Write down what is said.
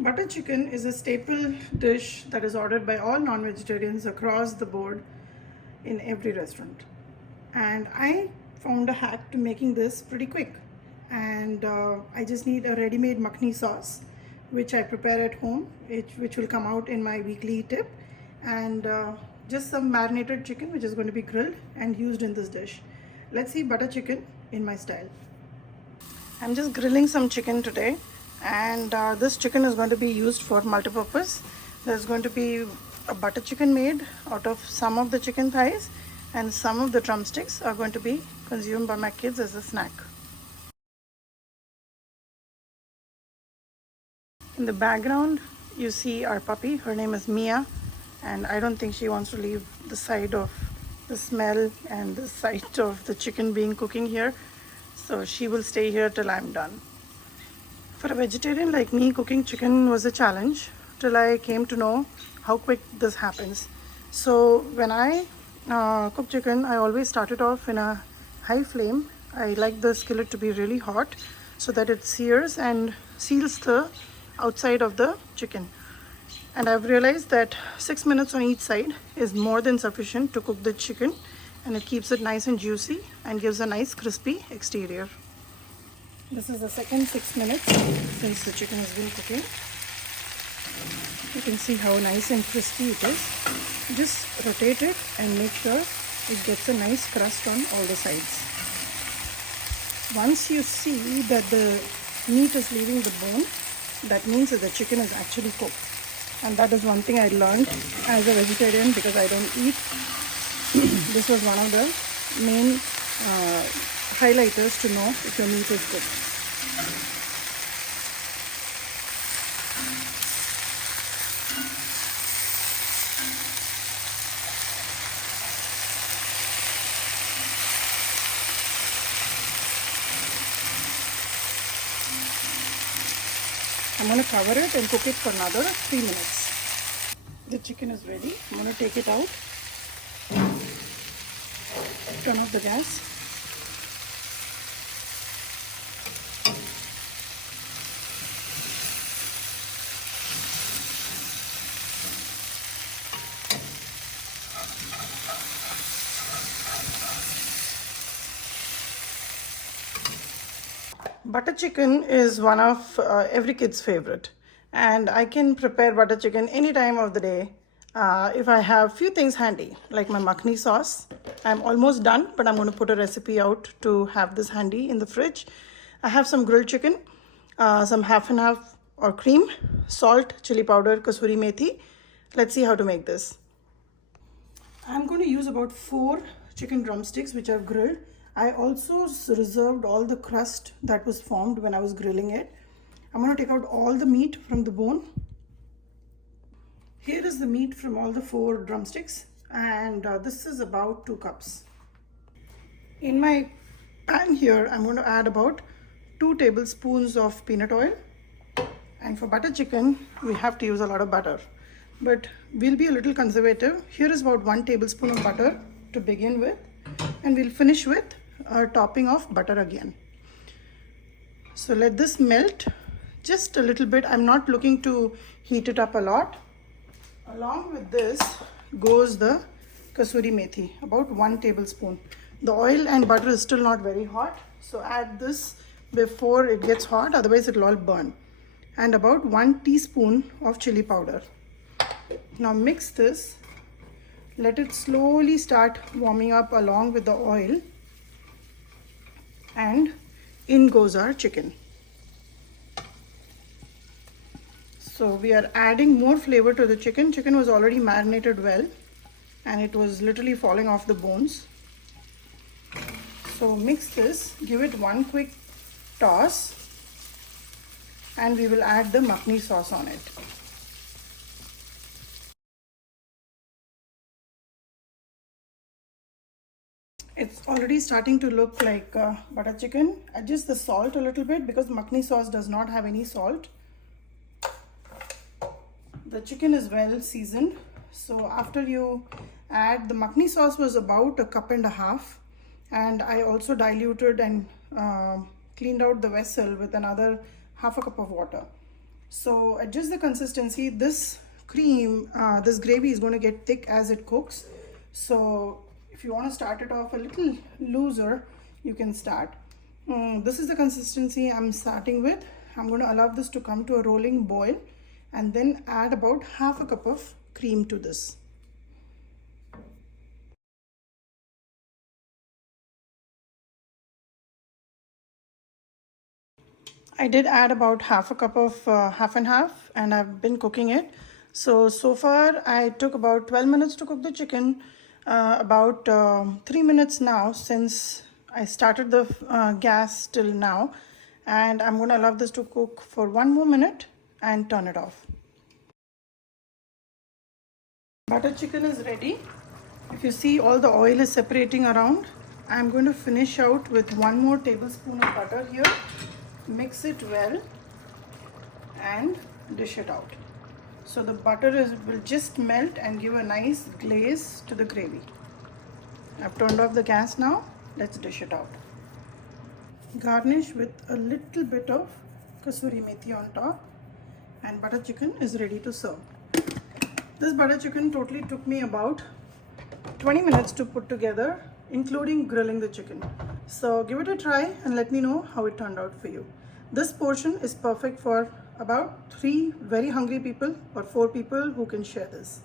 Butter chicken is a staple dish that is ordered by all non-vegetarians across the board in every restaurant. And I found a hack to making this pretty quick. And I just need a ready-made Makhni sauce, which I prepare at home, which will come out in my weekly tip. And just some marinated chicken, which is going to be grilled and used in this dish. Let's see butter chicken in my style. I'm just grilling some chicken today, and this chicken is going to be used for multi-purpose. There's going to be a butter chicken made out of some of the chicken thighs, and some of the drumsticks are going to be consumed by my kids as a snack. In the background you see our puppy. Her name is Mia, and I don't think she wants to leave the side of the smell and the sight of the chicken being cooking here, so she will stay here till I'm done. For a vegetarian like me, cooking chicken was a challenge till I came to know how quick this happens. So when I cook chicken, I always start it off in a high flame. I like the skillet to be really hot so that it sears and seals the outside of the chicken. And I've realized that 6 minutes on each side is more than sufficient to cook the chicken, and it keeps it nice and juicy and gives a nice crispy exterior. This is the second 6 minutes since the chicken has been cooking. You can see how nice and crispy it is. Just rotate it and make sure it gets a nice crust on all the sides. Once you see that the meat is leaving the bone, that means that the chicken is actually cooked. And that is one thing I learned as a vegetarian, because I don't eat. This was one of the main highlighters to know if your meat is cooked. I'm going to cover it and cook it for another 3 minutes. The chicken is ready. I'm going to take it out. Turn off the gas. Butter chicken is one of every kid's favorite, and I can prepare butter chicken any time of the day if I have few things handy, like my Makhni sauce. I'm almost done, but I'm going to put a recipe out to have this handy in the fridge. I have some grilled chicken, some half and half or cream, salt, chili powder, Kasoori Methi. Let's see how to make this. I'm going to use about 4 chicken drumsticks which I've grilled. I also reserved all the crust that was formed when I was grilling it. I'm going to take out all the meat from the bone. Here is the meat from all the 4 drumsticks, and this is about 2 cups. In my pan here, I'm going to add about 2 tablespoons of peanut oil. And for butter chicken, we have to use a lot of butter, but we'll be a little conservative. Here is about 1 tablespoon of butter to begin with, and we'll finish with a topping of butter again. So let this melt just a little bit. I'm not looking to heat it up a lot. Along with this goes the Kasoori Methi, about 1 tablespoon. The oil and butter is still not very hot, so add this before it gets hot, otherwise it will all burn. And about 1 teaspoon of chili powder. Now mix this. Let it slowly start warming up along with the oil, and in goes our chicken. So we are adding more flavor to the chicken. Chicken was already marinated well, and it was literally falling off the bones. So mix this, give it 1 quick toss, and we will add the Makhni sauce on it. It's already starting to look like butter chicken. Adjust the salt a little bit because Makhni sauce does not have any salt. The chicken is well seasoned. So after you add, the Makhni sauce was about 1.5 cups, and I also diluted and cleaned out the vessel with another 1/2 cup of water. So adjust the consistency. This cream, this gravy is going to get thick as it cooks. So if you want to start it off a little looser, you can start. This is the consistency I'm starting with. I'm going to allow this to come to a rolling boil and then add about half a cup of cream to this. I did add about half a cup of half and half, and I've been cooking it. So far I took about 12 minutes to cook the chicken, about 3 minutes now since I started the gas till now, and I'm going to allow this to cook for 1 more minute and turn it off. Butter chicken is ready. If you see, all the oil is separating around. I'm going to finish out with 1 more tablespoon of butter here. Mix it well and dish it out. So the butter will just melt and give a nice glaze to the gravy. I've turned off the gas now. Let's dish it out. Garnish with a little bit of Kasoori Methi on top, and butter chicken is ready to serve. This butter chicken totally took me about 20 minutes to put together, including grilling the chicken. So give it a try and let me know how it turned out for you. This portion is perfect for about 3 very hungry people or 4 people who can share this.